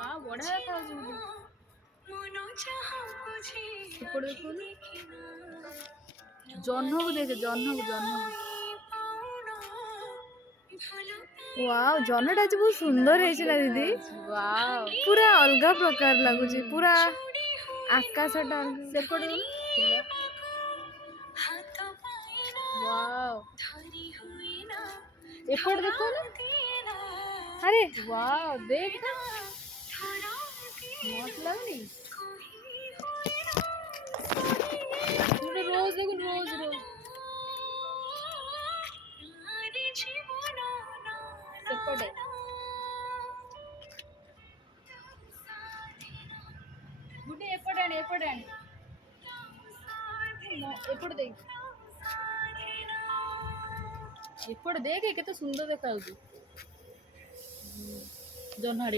वाह बड़ा था झूठी ऊपर देखो जन्म को देखे जन्म वाओ जन्नटा आज बहुत सुंदर है दीदी वाह पूरा अलग प्रकार लगुच पूरा आकाशटा सेपट वाह एपट देखो ना अरे वाह देख मस्त लगनी रोज देखो रोज रोज सेपटे गुड्डे एपट आनी एपट देख एपट देख केते सुंदर देखा जन्म